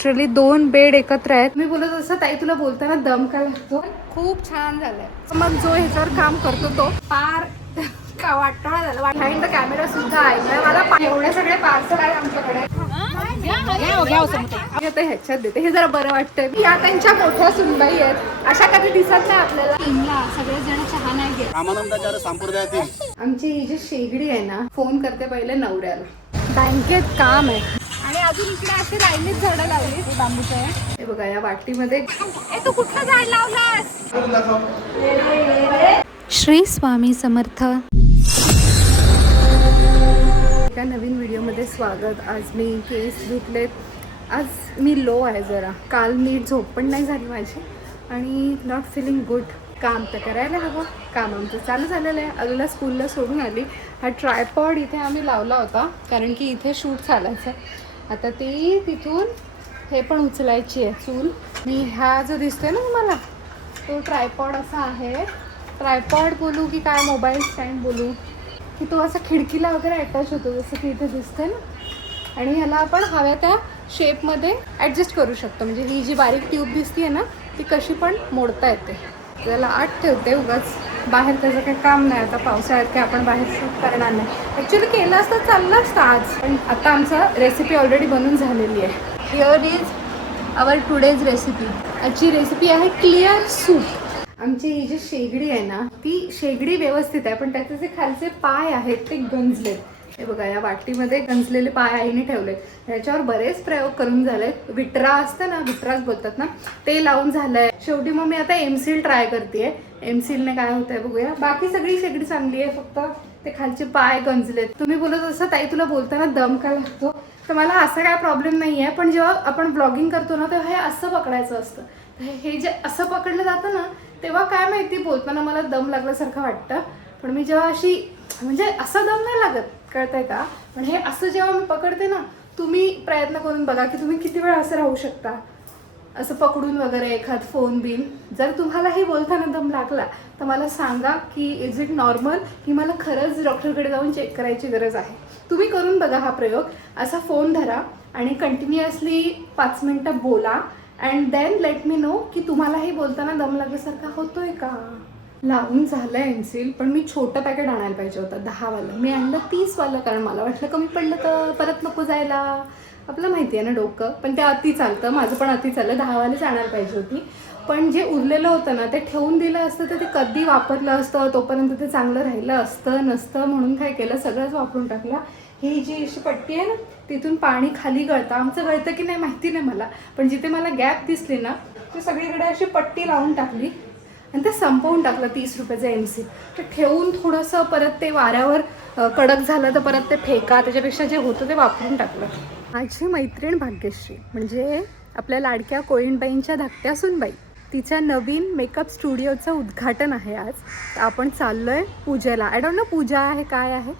Literally 2 bed एकत्र आहेत. मी बोलत असं ताई तुला बोलताना दम का लागतो. खूप छान झालंय. मग जो ह्याच्यावर काम करतो तो पार का वाटणार झालं. बिहाइंड द कॅमेरा सुद्धा आहे. मला एवढे सगळे पार्सल आहे आमच्याकडे. आता ह्याच्यात देते हे जरा बरं वाटतंय. या त्यांच्या मोठ्या सुनबाई आहेत. अशा कधी दिसत नाही आपल्याला. टीमला सगळेजण चहा नाही घेत. रामानंदाचार्य संप्रदायातील आमची ही जी शेगडी आहे ना फोन करते पहिले नवऱ्याला. बँकेत काम आहे आणि अजून इकडे असे राहिलीच झाडं लावली बांबूचं आहे. हे बघा या वाटीमध्ये तू कुठलं झाड लावलास. श्री स्वामी समर्थ. एका नवीन व्हिडिओमध्ये स्वागत. आज मी केस धुतलेत. आज मी लो आहे जरा. काल नीट झोप पण नाही झाली माझी आणि नॉट फिलिंग गुड. काम तर करायला हवं. काम आमचं चालू झालेलं आहे. अजूनला स्कूलला सोडून आली. हा ट्रायपॉड इथे आम्ही लावला होता कारण की इथे शूट चालायचं. आता ती तिथून हे पण उचलायची आहे चूल. मी हा जो दिसतोय ना तुम्हाला तो ट्रायपॉड असा आहे. ट्रायपॉड बोलू की काय मोबाईल स्टँड बोलू की तो असा खिडकीला वगैरे अटॅच होतो जसं की इथे दिसतंय ना. आणि ह्याला आपण हव्या त्या शेपमध्ये ॲडजस्ट करू शकतो. म्हणजे ही जी बारीक ट्यूब दिसते ना ती कशी पण मोडता येते. त्याला आत ठेवते उगाच. बाहेर त्याचं काही काम नाही. आता पावसाळ्यात काय आपण बाहेर शूट करणार नाही. ॲक्च्युली केलं असतं चाललं असतं आज. पण आता आमचं रेसिपी ऑलरेडी बनून झालेली आहे. Here is our today's recipe. आजची रेसिपी आहे क्लिअर सूप. आमची ही जी शेगडी आहे ना ती शेगडी व्यवस्थित आहे पण त्याचे जे खालचे पाय आहेत ते गंजलेत. हे बघा या वाटीमध्ये गंजलेले पाय आईने ठेवले. ह्याच्यावर बरेच प्रयोग करून झालेत. विटरा असतं ना विटराच बोलतात ना ते लावून झालंय. शेवटी मग मी आता एमसील ट्राय करते. एमसीलने काय होतंय बघूया. बाकी सगळी शेगडी चांगली आहे फक्त ते खालचे पाय गंजलेत. तुम्ही बोलत असं ताई तुला बोलताना दम का लागतो. तर मला असा काय प्रॉब्लेम नाही आहे. पण जेव्हा आपण ब्लॉगिंग करतो ना तेव्हा हे असं पकडायचं असतं. हे जे असं पकडलं जातं ना तेव्हा काय माहिती बोलताना मला दम लागल्यासारखं वाटतं. पण मी जेव्हा अशी म्हणजे असं दम नाही लागत कळतंय का. पण हे असं जेव्हा मी पकडते ना तुम्ही प्रयत्न करून बघा की तुम्ही किती वेळ असं राहू शकता असं पकडून वगैरे एखाद फोन बिन. जर तुम्हालाही बोलताना दम लागला तर मला सांगा की इज इट नॉर्मल की मला खरंच डॉक्टरकडे जाऊन चेक करायची गरज आहे. तुम्ही करून बघा हा प्रयोग. असा फोन धरा आणि कंटिन्युअसली 5 मिनटं बोला and then let me know की तुम्हालाही बोलताना दम लागल्यासारखा होतोय का. लावून झालं एमसील पण मी छोटं पॅकेट आणायला पाहिजे होतं 10वालं. मी आणलं 30वालं कारण मला वाटलं कमी पडलं तर परत नको जायला. आपलं माहिती आहे ना डोकं. पण ते अति चालतं. माझं पण अति चाललं. 10वालीच आणायला पाहिजे होती. पण जे उरलेलं होतं ना ते ठेवून दिलं असतं तर ते कधी वापरलं असतं तोपर्यंत ते चांगलं राहिलं असतं नसतं. म्हणून काय केलं सगळंच वापरून टाकलं. ही जी अशी पट्टी आहे ना तिथून पाणी खाली गळतं. आमचं गळतं की नाही माहिती नाही मला. पण जिथे मला गॅप दिसली ना ते सगळीकडे अशी पट्टी लावून टाकली आणि ते संपवून टाकलं 30 रुपयाचं एमसी. ते ठेवून थोडंसं परत ते वाऱ्यावर कडक झालं तर परत ते फेका. त्याच्यापेक्षा जे होतं ते वापरून टाकलं. माझी मैत्रीण भाग्यश्री म्हणजे आपल्या लाडक्या कोळीणबाईंच्या धाकट्या सूनबाई तिच्या नवीन मेकअप स्टुडिओचं उद्घाटन आहे आज. तर आपण चाललो आहे पूजेला. आय डोंट नो पूजा आहे काय आहे.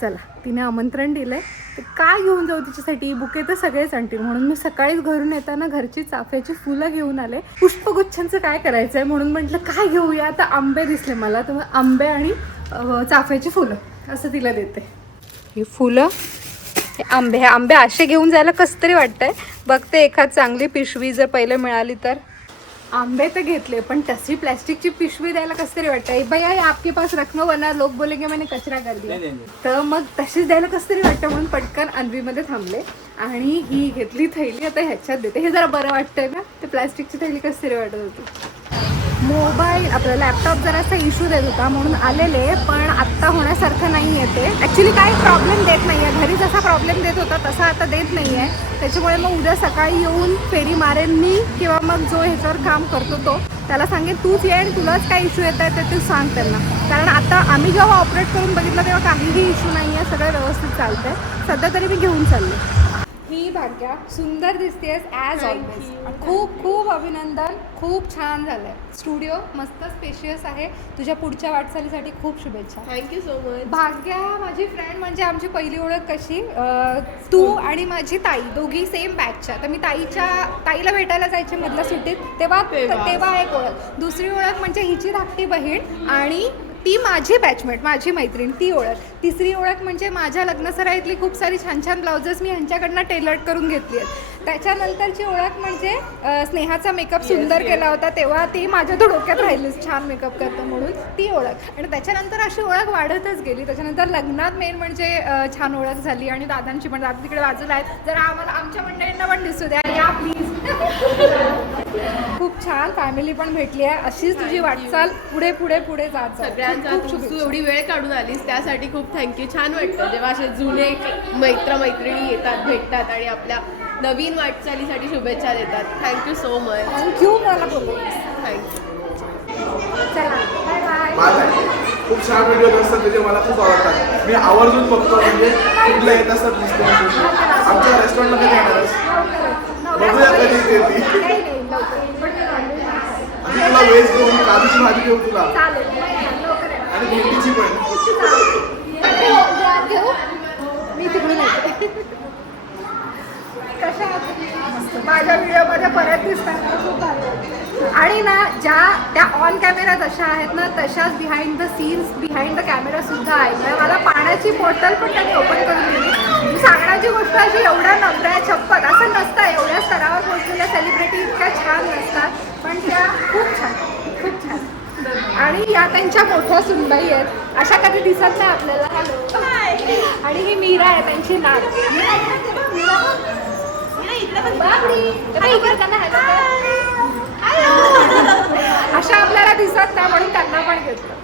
चला तिने आमंत्रण दिलं आहे तर काय घेऊन जाऊ तिच्यासाठी. बुके तर सगळेच आणतील म्हणून मी सकाळीच घरून येताना घरची चाफ्याची फुलं घेऊन आले. पुष्पगुच्छांचं काय करायचं आहे म्हणून म्हटलं काय घेऊया. आता आंबे दिसले मला तर आंबे आणि चाफ्याची फुलं असं तिला देते. ही फुलं हे आंबे. हे आंबे असे घेऊन जायला कसं तरी वाटतंय. बघते एखाद चांगली पिशवी जर पहिले मिळाली तर. आंबे तर घेतले पण तशी प्लॅस्टिकची पिशवी द्यायला कसं तरी वाटतं. भैया हे आपके पास रखना वरना लोक बोलेंगे मैंने कचरा कर दिया. तर मग तशीच द्यायला कसं तरी वाटतं म्हणून पटकन अन्वीमध्ये थांबले आणि ही घेतली थैली. आता ह्याच्यात देते. हे जरा बरं वाटतंय ना. ते प्लॅस्टिकची थैली कसं तरी वाटत होती. मोबाईल आपला लॅपटॉप जरासा इश्यू देत होता म्हणून आलेले पण आत्ता होण्यासारखं नाही आहे ते. ॲक्च्युली काही प्रॉब्लेम देत नाही आहे. घरी जसा प्रॉब्लेम देत होता तसा आता देत नाही आहे. त्याच्यामुळे मग उद्या सकाळी येऊन फेरी मारेन मी किंवा मग जो ह्याच्यावर काम करतो तो त्याला सांगेन तूच ये आणि तुलाच काय इश्यू येत आहे ते तू सांग त्यांना. कारण आता आम्ही जेव्हा ऑपरेट करून बघितलं तेव्हा काहीही इश्यू नाही आहे. सगळं व्यवस्थित चालतं आहे. सध्या तरी मी घेऊन चालले. ही भाग्या सुंदर दिसतेस ॲज ऑलवेज. खूप खूप अभिनंदन. खूप छान झालं आहे. स्टुडिओ मस्त स्पेशियस आहे. तुझ्या पुढच्या वाटचालीसाठी खूप शुभेच्छा. Thank you so much. भाग्या माझी फ्रेंड म्हणजे आमची पहिली ओळख कशी तू आणि माझी ताई दोघी सेम बॅचच्या. तर मी ताईला भेटायला जायचे मधल्या सुट्टीत तेव्हा एक ओळख. दुसरी ओळख म्हणजे हिची धाकटी बहीण आणि ती माझी बॅचमेट माझी मैत्रीण ती ओळख. तिसरी ओळख म्हणजे माझ्या लग्नसराईतली खूप सारी छान छान ब्लाउजेस मी ह्यांच्याकडनं टेलर्ड करून घेतली आहेत. त्याच्यानंतरची ओळख म्हणजे स्नेहाचा मेकअप सुंदर केला होता तेव्हा ती माझ्या तो डोक्यात राहिलीच, छान मेकअप करतं म्हणून ती ओळख. आणि त्याच्यानंतर अशी ओळख वाढतच गेली. त्याच्यानंतर लग्नात मेन म्हणजे छान ओळख झाली. आणि दादांची पण, दादा तिकडे बाजूला आहेत, जरा आम्हाला आमच्या मंडळींना पण दिसू द्या, या प्लीज. खूप छान फॅमिली पण भेटली आहे. अशीच तुझी वाटचाल पुढे पुढे पुढे जात जा. सगळ्यांचा तू एवढी वेळ काढून आलीस त्यासाठी खूप थँक्यू. छान वाटतं जेव्हा असे जुने मैत्रिणी येतात, भेटतात आणि आपल्या नवीन वाटचालीसाठी शुभेच्छा देतात. Thank you so much. थँक्यू मला बोलू. थँक्यू. चला बाय बाय. माझा खूप छान व्हिडिओ असतात त्याचे मला खूप आवडतात. मी आवर्जून बघतो, म्हणजे फूडला येत असतात दिसतो. आमच्या रेस्टॉरंटला कधी येणारच बघूया कधी येते ती. काही नाही, लवकर. पण मी non-veg नाही खात. आणि तुला व्हेज देऊ, मी काजूची भाजी देऊ तुला, चालेल, लवकर येणार. आणि भेंडीची पण. घेऊ मी तिकडून येते. कशा आहात? माझ्या व्हिडिओमध्ये परत दिसतात खूप भारी वाटतं. आणि ना ज्या त्या ऑन कॅमेरा जशा आहेत ना तशाच behind the scenes, behind the camera सुद्धा आहेत. म्हणजे मला पाण्याची बॉटल पण त्यांनी ओपन करून दिली. सांगण्याची गोष्ट अशी एवढ्या नम्र छप्पन असं नसतं, एवढ्या स्तरावर पोहोचलेल्या सेलिब्रिटी इतक्या छान नसतात, पण त्या खूप छान, खूप छान. आणि या त्यांच्या मोठ्या सुनबाई आहेत, अशा कधी दिसत नाही आपल्याला. हॅलो. आणि ही मीरा आहे त्यांची नात. अशा आपल्याला दिसत नाही म्हणून त्यांना पण घेतलं.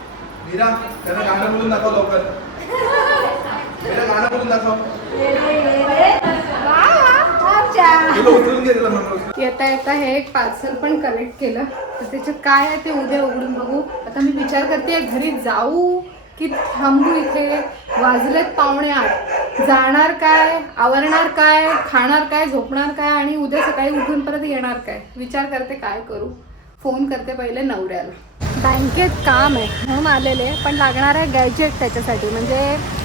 मीरा, त्यांना गाणं बोलून दाखव लवकर. मीरा, गाणं बोलून दाखव. तुला उचलून घे, तुला म्हणून. येता येता हे एक पार्सल पण कलेक्ट केलं, तर त्याच्यात काय आहे ते उद्या उघडून बघू. आता मी विचार करते घरी जाऊ की थांबू इथे. वाजलेत 7:45. जाणार काय, आवरणार काय, खाणार काय, झोपणार काय आणि उद्या सकाळी उठून परत येणार काय, विचार करते काय करू. फोन करते पहिले नवऱ्याला. बँकेत काम आहे म्हणून आलेले, पण लागणार आहे गॅजेट त्याच्यासाठी. म्हणजे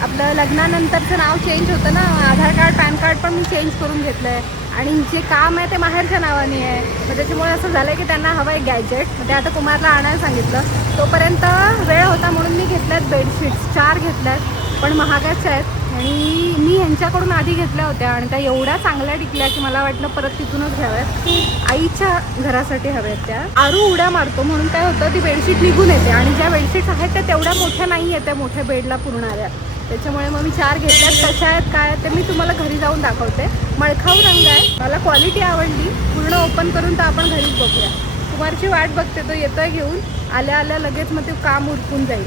आपलं लग्नानंतरचं नाव चेंज होतं ना, आधार कार्ड पॅन कार्ड पण मी चेंज करून घेतलं आहे. आणि जे काम आहे ते माहेरच्या नावाने आहे. मग त्याच्यामुळे असं झालं की त्यांना हवं आहे गॅजेट. मग ते आता कुमारला आणायला सांगितलं. तोपर्यंत वेळ होता म्हणून मी घेतल्यात बेडशीट्स 4 घेतल्यात, पण महागाच्या आहेत. आणि मी ह्यांच्याकडून आधी घेतल्या होत्या आणि त्या एवढ्या चांगल्या टिकल्या की मला वाटलं परत तिथूनच घ्याव्यात. आईच्या घरासाठी हव्यात त्या. आरू उड्या मारतो म्हणून काय होतं, ती बेडशीट निघून येते. आणि ज्या बेडशीट्स आहेत त्या तेवढ्या मोठ्या नाही आहेत, त्या मोठ्या बेडला पुरणाऱ्या. त्याच्यामुळे मग मी 4 घेतल्यात. कशा आहेत काय ते मी तुम्हाला घरी जाऊन दाखवते. मळखाऊ रंग आहे, मला क्वालिटी आवडली. पूर्ण ओपन करून तर आपण घरीच बघूया. कुमारची वाट बघते, तो येतोय घेऊन. आल्या आल्या लगेच मग ते काम उरकून जाईल.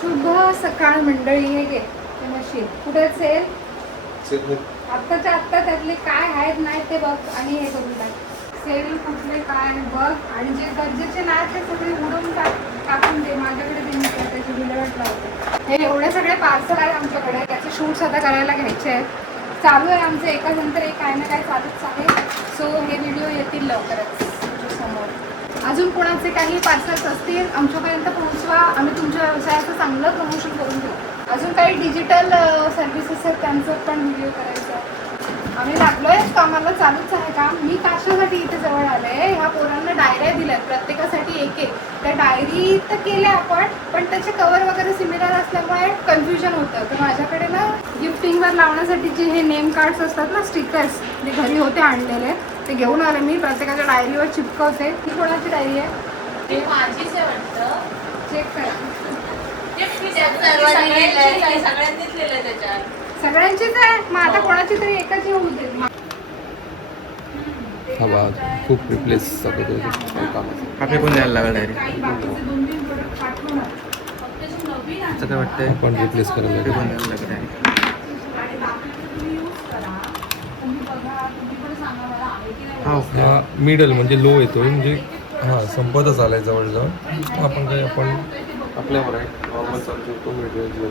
शुभ सकाळ मंडळी. हे घे मशीन. कुठे सेल? आत्ताच्या आत्ता त्यातले काय आहेत नाही ते बघ आणि हे करून टाक. सेल कुठले काय बघ, आणि जे गरजेचे नाही ते सगळे उडवून टाकून दे. माझ्याकडे दे, मी त्याची विल्हेवाट लावते. हे एवढे सगळे पार्सल आहेत आमच्याकडे, त्याचे शूट्स आता करायला घ्यायचे आहेत. चालू आहे आमचं एकानंतर एक काय ना काय चालूच आहे. सो हे व्हिडिओ येतील लवकरच समोर. अजून कोणाचे काही पार्सल्स असतील आमच्यापर्यंत पोहोचवा, आम्ही तुमच्या व्यवसायाचं चांगलं प्रमोशन करून घेऊ. अजून काही डिजिटल सर्व्हिसेस आहेत त्यांचं पण व्हिडिओ करायचं आहे. आम्ही लागलो आहे कामाला, चालूच आहे काम. मी कशासाठी इथे जवळ आले, ह्या पोरांना डायऱ्या दिल्यात प्रत्येकासाठी एक एक. त्या डायरी तर केल्या आपण, पण त्याचे कवर वगैरे सिमिलर असल्यामुळे कन्फ्युजन होतं. तर माझ्याकडे ना गिफ्टिंगवर लावण्यासाठी जे हे नेम कार्ड्स असतात ना, स्टिकर्स, जे घरी होते आणलेले, ते घेऊन आले मी. प्रत्येकाच्या डायरीवर चिपकवते. ही कोणाची डायरी आहे? ते माझीच आहे वाटतं. चेक करा. सगळ्यांनीच लिहिलंय त्याच्यात. सगळ्यांचीच आहे. मग आता कोणाची तरी एकाची होऊ दे. खूप रिप्लेस काम. काफे पण द्यायला लागला डायरेक्ट. काही बाकीचे 2-3 प्रोडक्ट पाठवणार. फक्त जे नवीन आहे असं काय वाटतंय आपण रिप्लेस करायला काफे पण द्यायला लागला डायरेक्ट. आणि बाकीचं तुम्ही यूज करा. तुम्ही बघा, तुम्ही पण सांगा मला आहे की नाही. हा ओके. हा मिडल म्हणजे लो येतोय, म्हणजे हां संपतच आलाय जवळजवळ. आपण काही आपण आपल्यावर आहे, नॉर्मल चालू शकतो मिडल.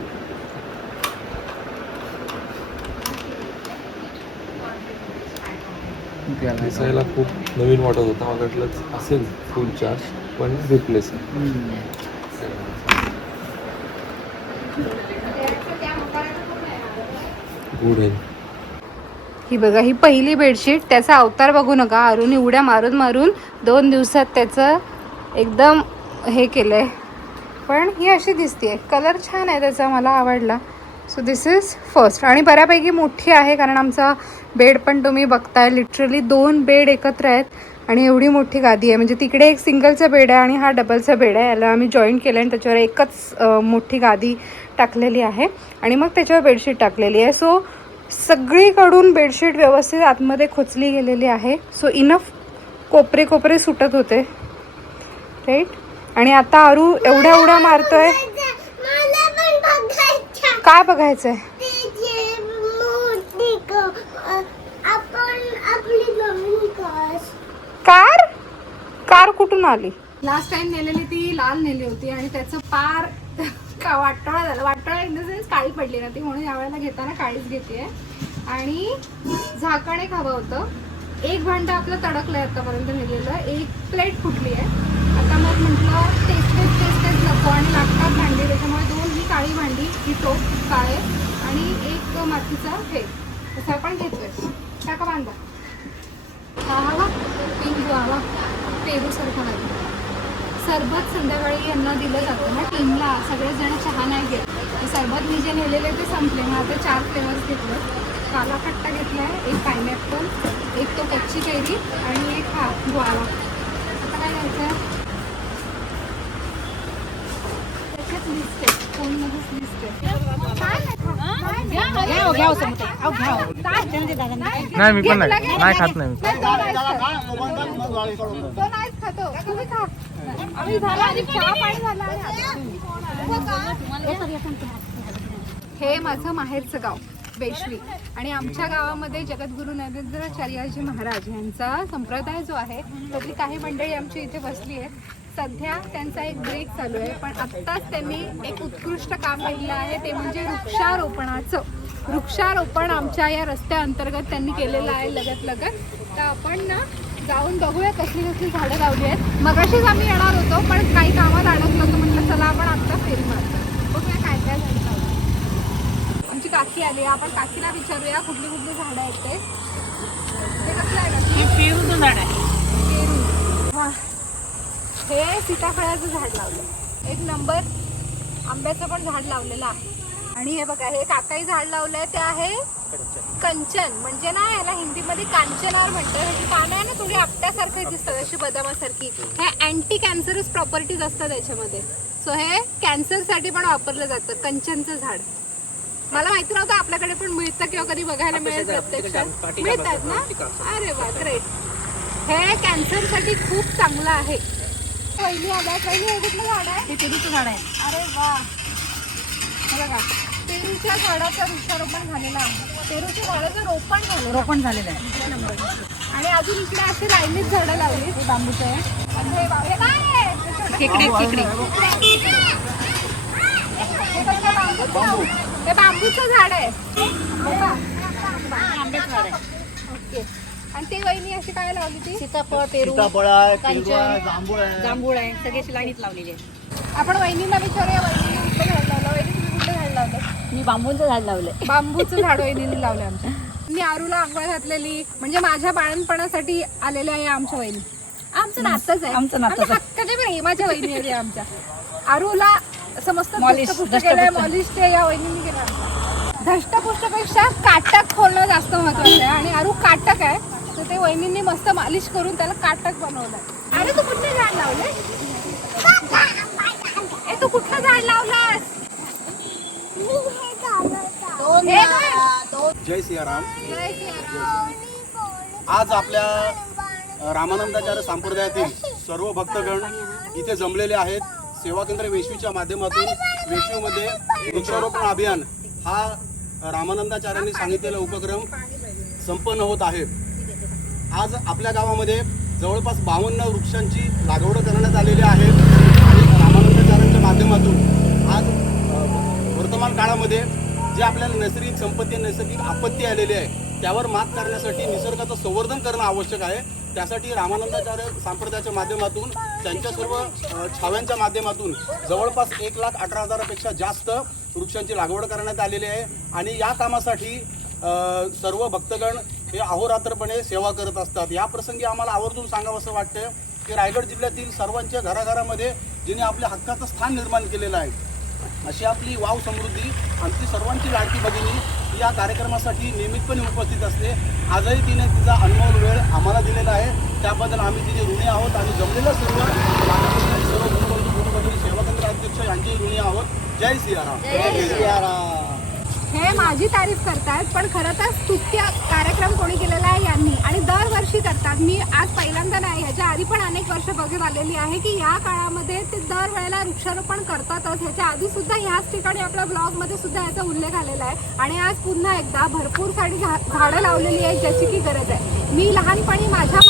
दिसायला खूप नवीन वाटत होता, मला वाटलं असेल फुल चार्ज, पण रिप्लेस आहे. गुड आहे. ही बघा, ही पहिली बेडशीट. त्याचा अवतार बघू नका. अरुणी उड्या मारून मारून 2 दिवसात त्याचं एकदम हे केलंय. पण ही अशी दिसते. कलर छान आहे त्याचा, मला आवडला. सो दिस इज फर्स्ट आणि बऱ्यापैकी मोठी आहे कारण आमचा बेड पण तुम्ही बघताय लिटरली 2 बेड एकत्र आहेत आणि एवढी मोठी गादी आहे. म्हणजे तिकडे एक सिंगलचा बेड आहे आणि हा डबलचा बेड आहे. याला आम्ही जॉईन केलं आणि त्याच्यावर एकच मोठी गादी टाकलेली आहे आणि मग त्याच्यावर बेडशीट टाकलेली आहे. सो सगळीकडून बेडशीट व्यवस्थित आतमध्ये खोचली गेलेली आहे. सो इनफ कोपरे कोपरे सुटत होते राईट. आणि आता आरू एवढ्या उड्या मारतोय. काय बघायचंय? कार कार कुठून आली? लास्ट टाइम नेलेली ती लाल नेली होती आणि त्याचं पार का वाटोळा झालं. वाटोळा इन द सेन्स काळी पडली ना ती, म्हणून यावेळेला घेताना काळीच घेते. आणि झाकण एक हवं होतं. एक भांडं आपलं तडकलं आहे आतापर्यंत नेलेलं. एक प्लेट फुटली आहे. आता मग म्हटलं टेस्टेड नको आणि लागतात भांडी, त्याच्यामुळे 2 ही काळी भांडी, ही टोप काळे आणि एक मातीचा हे असं आपण घेतोय. टाका बांधा. हा पिंक आवा पेरूसारखा लागला. सरबत संध्याकाळी यांना दिलं जातं ना टीमला. सगळेजण चहा नाही घेत. सरबत मी जे नेलेले ते संपले. मग आता 4 फ्लेवर्स घेतलं. काला खट्टा घेतला आहे, एक पायनॅपल, एक तो कच्ची कैरी आणि एक हा गुआवा. आता काय घ्यायचं आहे? त्याच्यात लिस्ट आहे, फोनमध्येच लिस्ट आहे. नाही मी पण नाही खात नाही. तो नाहीच खातो. तुम्ही खा. आम्ही झाला आणि चहा पाणी झाला. हे माझं माहेरचं गाव वेशवी आणि आमच्या गावामध्ये जगद्गुरू नरेंद्राचार्यजी महाराज यांचा संप्रदाय जो आहे त्यातली काही मंडळी आमची इथे बसली आहे. सध्या त्यांचा एक ब्रेक चालू आहे पण आत्ताच त्यांनी एक उत्कृष्ट काम केलेलं आहे ते म्हणजे वृक्षारोपणाचं. वृक्षारोपण आमच्या या रस्त्याअंतर्गत त्यांनी केलेलं आहे लगत. तर आपण ना जाऊन बघूया कसली कसली झाडं लावली आहेत. मगाशीच आम्ही येणार होतो पण काही कामात अडकलं होतं. म्हटलं चला आपण आत्ता फेरी मारतो. बघूया काय काय झाडं लावली. आमची काकी आली. आपण काकीला विचारूया कुठली कुठली झाडं आहेत ते. कसलं आहे काकी? पेरूचं झाड आहे. पेरू. वा, हे सीताफळाचं झाड लावलं. एक नंबर. आंब्याचं पण झाड लावलेलं आहे. आणि हे बघा हे काकाई झाड लावलंय ते आहे कंचन. म्हणजे ना याला हिंदीमध्ये कांचनार म्हणतात. ह्याची पानं आहे ना थोडी आपट्यासारखी दिसतात अशी बदामासारखी. हे अँटी कॅन्सरस प्रॉपर्टीज असतात याच्यामध्ये. सो हे कॅन्सरसाठी पण वापरलं जातं कंचनचं झाड. मला माहिती नव्हतं आपल्याकडे पण मिळतं किंवा कधी बघायला मिळेल प्रत्यक्षात. मिळतात ना? अरे वा ग्रेट. हे कॅन्सरसाठी खूप चांगलं आहे. पहिली आल्या. पहिली हे कुठलं झाड आहे? हे पेरूचं झाड आहे. अरे वा बघा पेरूच्या झाडाचं वृक्षारोपण झालेलं आहे. पेरूच्या झाडाचं रोपण झालेलं आहे. आणि अजून इकडे असे लाईनीत झाडं लावली. हे बांबूचं आहे. हे काय आहे? हे बांबूचं झाड आहे. ओके. आणि ते वहिनी अशी काय लावली ती? सीताफळ, पेरू, जांभूळ आहे. सगळ्याची लाईनीत लावलेली आहे. आपण वहिनीला विचारूया. वहिनी कुठलं झाड लावलं? वहिनी तुम्ही कुठलं झाड लावलं? मी बांबूचं झाड लावलंय. बांबूचं झाड वहिनीने लावलं आमच्या. मी आरूला आंघोळ घातलेली म्हणजे माझ्या बाळणपणासाठी आलेल्या आहे आमच्या वहिनी. आमचं नातंच आहे. आमचं नातंच आहे. हक्काच्या प्रेमाच्या वहिनी आहे आमच्या. आरूला समस्त मॉलिश, मॉलिश ते या वहिनीने केलं. धष्टपुष्टपेक्षा काटक खोलणं जास्त महत्वाचं आहे आणि आरू काटक आहे तर ते वहिनींनी मस्त मालिश करून त्याला काटक बनवलं. अरे तू कुठलं झाड लावलंय? तू कुठलं झाड लावलास? जय सियाराम. आज आपल्या रामानंदाचार्य संप्रदायातील सर्व भक्तगण इथे जमलेले आहेत. सेवा केंद्र वेशवीच्या माध्यमातून वेशवीमध्ये वृक्षारोपण अभियान हा रामानंदाचार्यांनी सांगितलेला उपक्रम संपन्न होत आहे. आज आपल्या गावामध्ये जवळपास 52 वृक्षांची लागवड करण्यात आलेली आहे आणि रामानंदाचार्यांच्या माध्यमातून आज वर्तमान काळामध्ये जे आपल्याला नैसर्गिक संपत्ती नैसर्गिक आपत्ती आलेली आहे त्यावर मात करण्यासाठी निसर्गाचं संवर्धन करणं आवश्यक आहे. त्यासाठी रामानंदाचार्य संप्रदायाच्या माध्यमातून त्यांच्या सर्व छाव्यांच्या माध्यमातून जवळपास 1,18,000पेक्षा जास्त वृक्षांची लागवड करण्यात आलेली आहे आणि या कामासाठी सर्व भक्तगण हे अहोरात्रपणे सेवा करत असतात. या प्रसंगी आम्हाला आवर्जून सांगावं असं वाटतं की रायगड जिल्ह्यातील सर्वांच्या घराघरामध्ये जिने आपल्या हक्काचं स्थान निर्माण केलेलं आहे अशी आपली वाव समृद्धी आमची सर्वांची लाडकी भगिनी ही या कार्यक्रमासाठी नियमितपणे उपस्थित असते. आजही तिने तिचा अनमोल वेळ आम्हाला दिलेला आहे, त्याबद्दल आम्ही तिचे ऋणी आहोत आणि जमलेल्या सर्व गुरुबंधू गुरुभगिनी सेवा केंद्र अध्यक्ष यांचेही ऋणी आहोत. जय सियाराम. जय सियाराम. हे माझी तारीफ करतात, पण खरं तर स्तुत्य कार्यक्रम कोणी केलेला आहे यांनी, आणि दरवर्षी करतात. मी आज पहिल्यांदा नाही, ह्याच्या आधी पण अनेक वर्ष बघत आलेली आहे की या काळामध्ये ते दरवेळेला वृक्षारोपण करतातच. ह्याच्या आधी सुद्धा ह्याच ठिकाणी आपल्या ब्लॉगमध्ये सुद्धा याचा उल्लेख आलेला आहे. आणि आज पुन्हा एकदा भरपूर सारी झाडं लावलेली आहेत ज्याची की गरज आहे. मी लहानपणी माझ्या